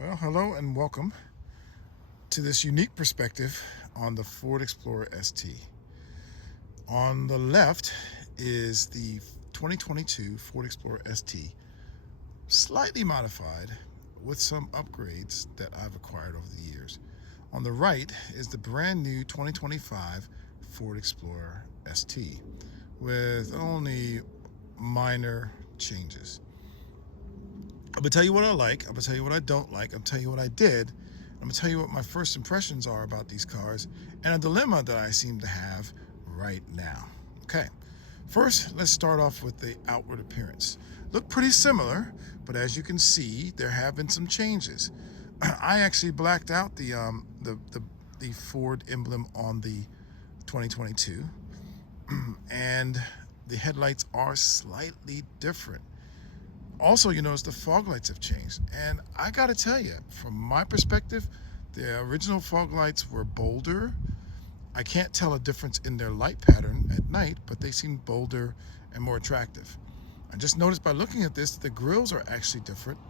Well, hello and welcome to this unique perspective on the Ford Explorer ST. On the left is the 2022 Ford Explorer ST, slightly modified with some upgrades that I've acquired over the years. On the right is the brand new 2025 Ford Explorer ST with only minor changes. I'm gonna tell you what I like, I'm gonna tell you what I don't like, I'm gonna tell you what I did, I'm gonna tell you what my first impressions are about these cars, and a dilemma that I seem to have right now. Okay, first let's start off with the outward appearance. Look pretty similar, but as you can see, there have been some changes. I actually blacked out the Ford emblem on the 2022, and the headlights are slightly different. Also, you notice the fog lights have changed. And I gotta tell you, from my perspective, the original fog lights were bolder. I can't tell a difference in their light pattern at night, but they seem bolder and more attractive. I just noticed by looking at this, the grills are actually different.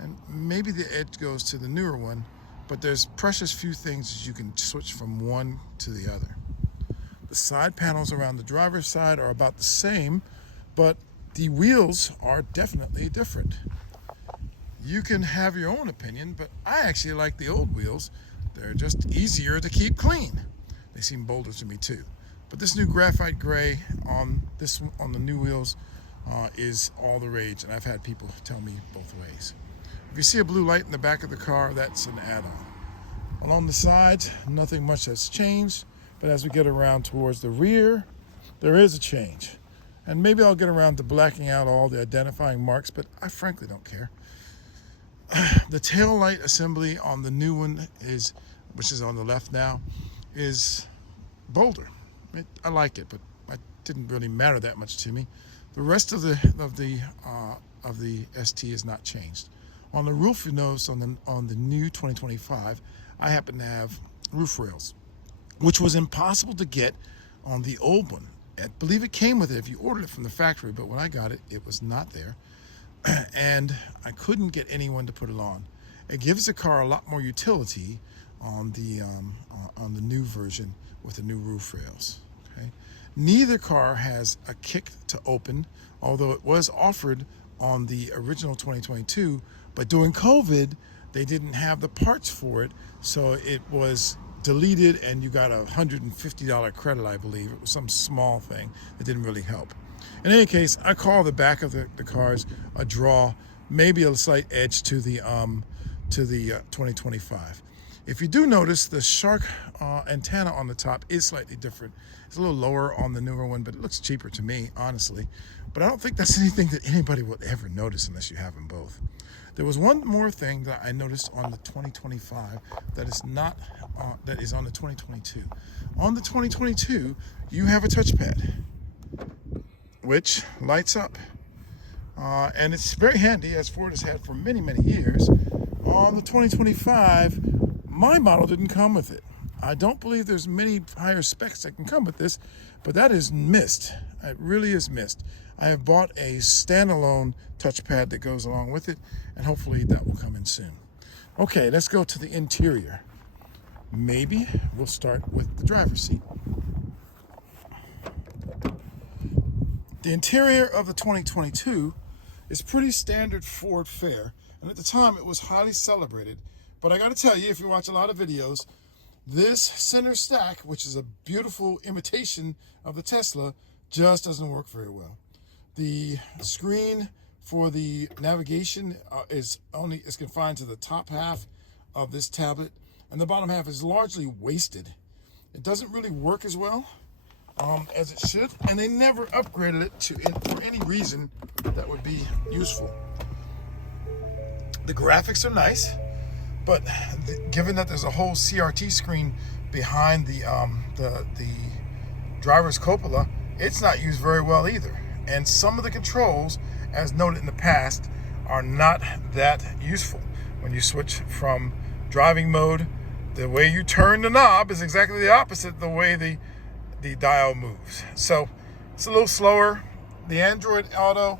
And maybe the edge goes to the newer one, but there's precious few things as you can switch from one to the other. The side panels around the driver's side are about the same, but the wheels are definitely different. You can have your own opinion, but I actually like the old wheels. They're just easier to keep clean. They seem bolder to me too. But this new graphite gray on the new wheels is all the rage, and I've had people tell me both ways. If you see a blue light in the back of the car, that's an add-on. Along the sides, nothing much has changed, but as we get around towards the rear, there is a change. And maybe I'll get around to blacking out all the identifying marks, but I frankly don't care. The tail light assembly on the new one which is on the left now, is bolder. I like it, but it didn't really matter that much to me. The rest of the ST is not changed. On the roof, you notice on the new 2025, I happen to have roof rails, which was impossible to get on the old one. I believe it came with it if you ordered it from the factory, but when I got it, it was not there. And I couldn't get anyone to put it on. It gives the car a lot more utility on the new version with the new roof rails. Okay? Neither car has a kick to open, although it was offered on the original 2022, but during COVID, they didn't have the parts for it, so it was deleted and you got a $150 credit, I believe. It was some small thing that didn't really help. In any case, I call the back of the cars a draw, maybe a slight edge to the 2025. If you do notice, the shark antenna on the top is slightly different. It's a little lower on the newer one, but it looks cheaper to me, honestly. But I don't think that's anything that anybody will ever notice unless you have them both. There was one more thing that I noticed on the 2025 that is not that is on the 2022. On the 2022, you have a touchpad, which lights up, and it's very handy, as Ford has had for many, many years. On the 2025, my model didn't come with it. I don't believe there's many higher specs that can come with this, but that is missed. It really is missed. I have bought a standalone touchpad that goes along with it, and hopefully that will come in soon. Okay, let's go to the interior. Maybe we'll start with the driver's seat. The interior of the 2022 is pretty standard Ford fare, and at the time it was highly celebrated. But I gotta tell you, if you watch a lot of videos, this center stack, which is a beautiful imitation of the Tesla, just doesn't work very well. The screen for the navigation is confined to the top half of this tablet, and the bottom half is largely wasted. It doesn't really work as well as it should, and they never upgraded it for any reason that would be useful. The graphics are nice, but given that there's a whole CRT screen behind the driver's cupola, it's not used very well either. And some of the controls, as noted in the past, are not that useful. When you switch from driving mode, the way you turn the knob is exactly the opposite the way the dial moves. So it's a little slower. The Android Auto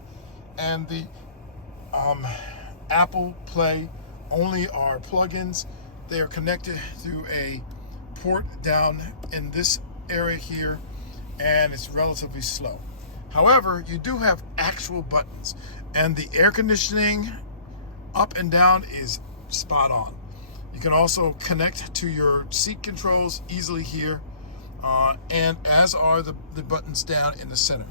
and the Apple Play only are plugins. They are connected through a port down in this area here, and it's relatively slow. However, you do have actual buttons, and the air conditioning up and down is spot on. You can also connect to your seat controls easily here, and as are the buttons down in the center.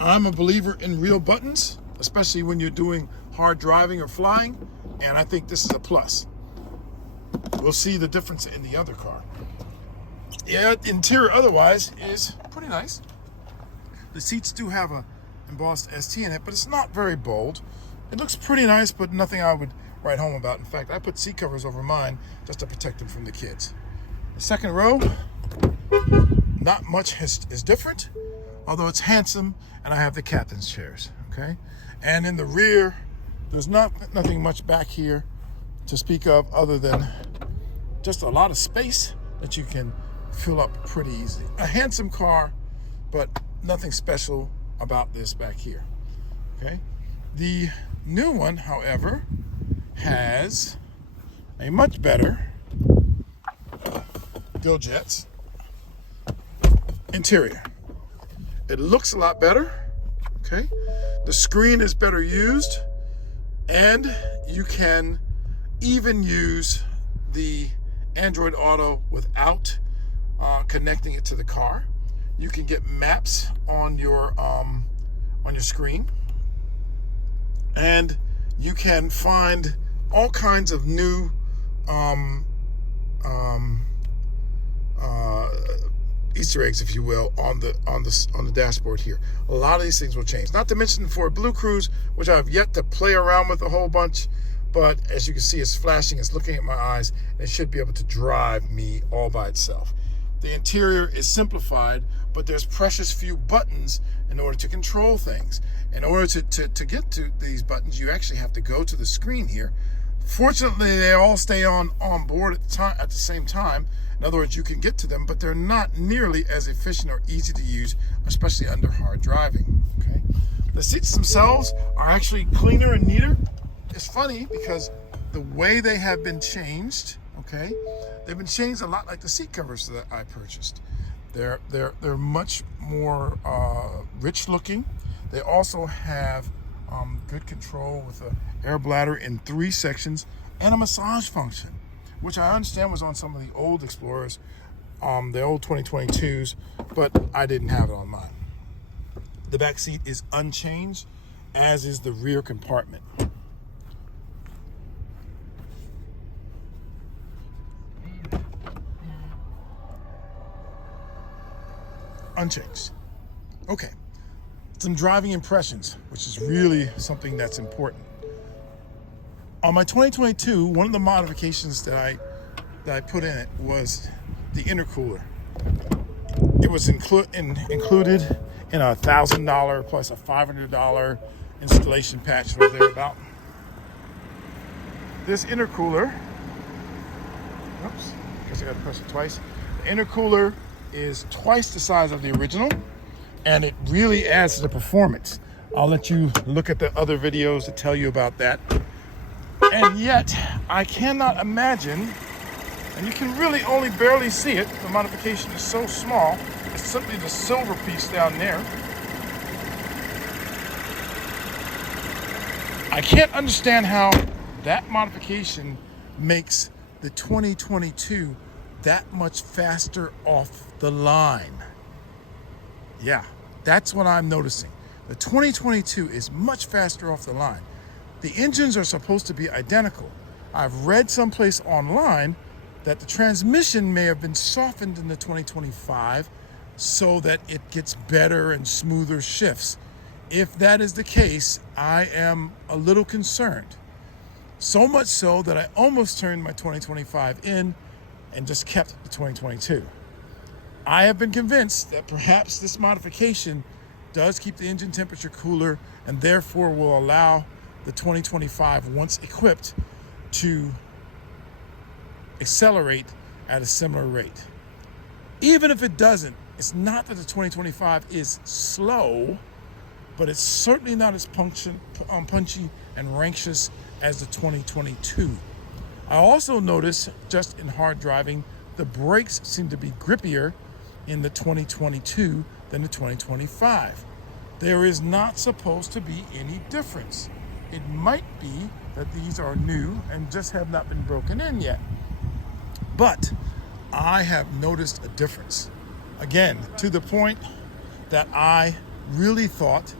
I'm a believer in real buttons, especially when you're doing hard driving or flying, and I think this is a plus. We'll see the difference in the other car. Yeah, interior otherwise is pretty nice. The seats do have a embossed ST in it, but it's not very bold. It looks pretty nice, but nothing I would write home about. In fact, I put seat covers over mine just to protect them from the kids. The second row, not much is different, although it's handsome, and I have the captain's chairs, okay? And in the rear, there's nothing much back here to speak of other than just a lot of space that you can fill up pretty easily. A handsome car, but nothing special about this back here, okay? The new one, however, has a much better GoJets interior. It looks a lot better, okay? The screen is better used, and you can even use the Android Auto without connecting it to the car. You can get maps on your screen, and you can find all kinds of new Easter eggs, if you will, on the dashboard here. A lot of these things will change. Not to mention for Blue Cruise, which I've yet to play around with a whole bunch, but as you can see, it's flashing, it's looking at my eyes, and it should be able to drive me all by itself. The interior is simplified, but there's precious few buttons in order to control things. In order to get to these buttons, you actually have to go to the screen here. Fortunately, they all stay on board at the same time. In other words, you can get to them, but they're not nearly as efficient or easy to use, especially under hard driving, okay? The seats themselves are actually cleaner and neater. It's funny because the way they have been changed, okay, they've been changed a lot like the seat covers that I purchased. They're much more rich looking. They also have good control with an air bladder in 3 sections and a massage function, which I understand was on some of the old Explorers, the old 2022s, but I didn't have it on mine. The back seat is unchanged, as is the rear compartment. Unchanged. Okay, some driving impressions, which is really something that's important. On my 2022, one of the modifications that I put in it was the intercooler. It was included in a $1,000 plus a $500 installation patch or thereabout. This intercooler, oops, because I got to press it twice. The intercooler is twice the size of the original, and it really adds to the performance. I'll let you look at the other videos to tell you about that. And yet, I cannot imagine, and you can really only barely see it, the modification is so small, it's simply the silver piece down there. I can't understand how that modification makes the 2022 that much faster off the line. Yeah, that's what I'm noticing. The 2022 is much faster off the line. The engines are supposed to be identical. I've read someplace online that the transmission may have been softened in the 2025 so that it gets better and smoother shifts. If that is the case, I am a little concerned. So much so that I almost turned my 2025 in and just kept the 2022. I have been convinced that perhaps this modification does keep the engine temperature cooler and therefore will allow the 2025, once equipped, to accelerate at a similar rate. Even if it doesn't, it's not that the 2025 is slow, but it's certainly not as punchy and rambunctious as the 2022. I also noticed, just in hard driving, the brakes seem to be grippier in the 2022 than the 2025. There is not supposed to be any difference. It might be that these are new and just have not been broken in yet. But I have noticed a difference. Again, to the point that I really thought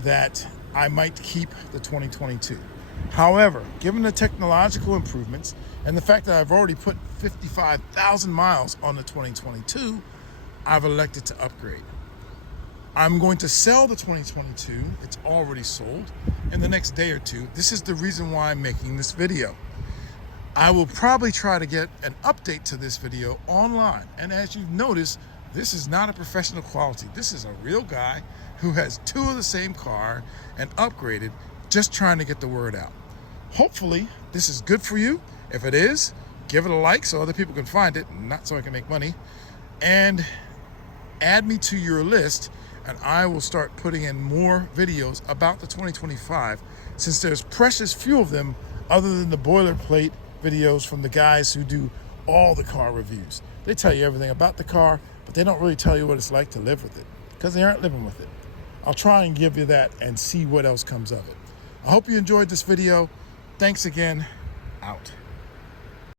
that I might keep the 2022. However, given the technological improvements and the fact that I've already put 55,000 miles on the 2022, I've elected to upgrade. I'm going to sell the 2022, it's already sold, in the next day or two. This is the reason why I'm making this video. I will probably try to get an update to this video online. And as you've noticed, this is not a professional quality. This is a real guy who has two of the same car and upgraded, just trying to get the word out. Hopefully, this is good for you. If it is, give it a like so other people can find it, not so I can make money. And add me to your list, and I will start putting in more videos about the 2025, since there's precious few of them other than the boilerplate videos from the guys who do all the car reviews. They tell you everything about the car, but they don't really tell you what it's like to live with it, because they aren't living with it. I'll try and give you that and see what else comes of it. I hope you enjoyed this video. Thanks again. Out.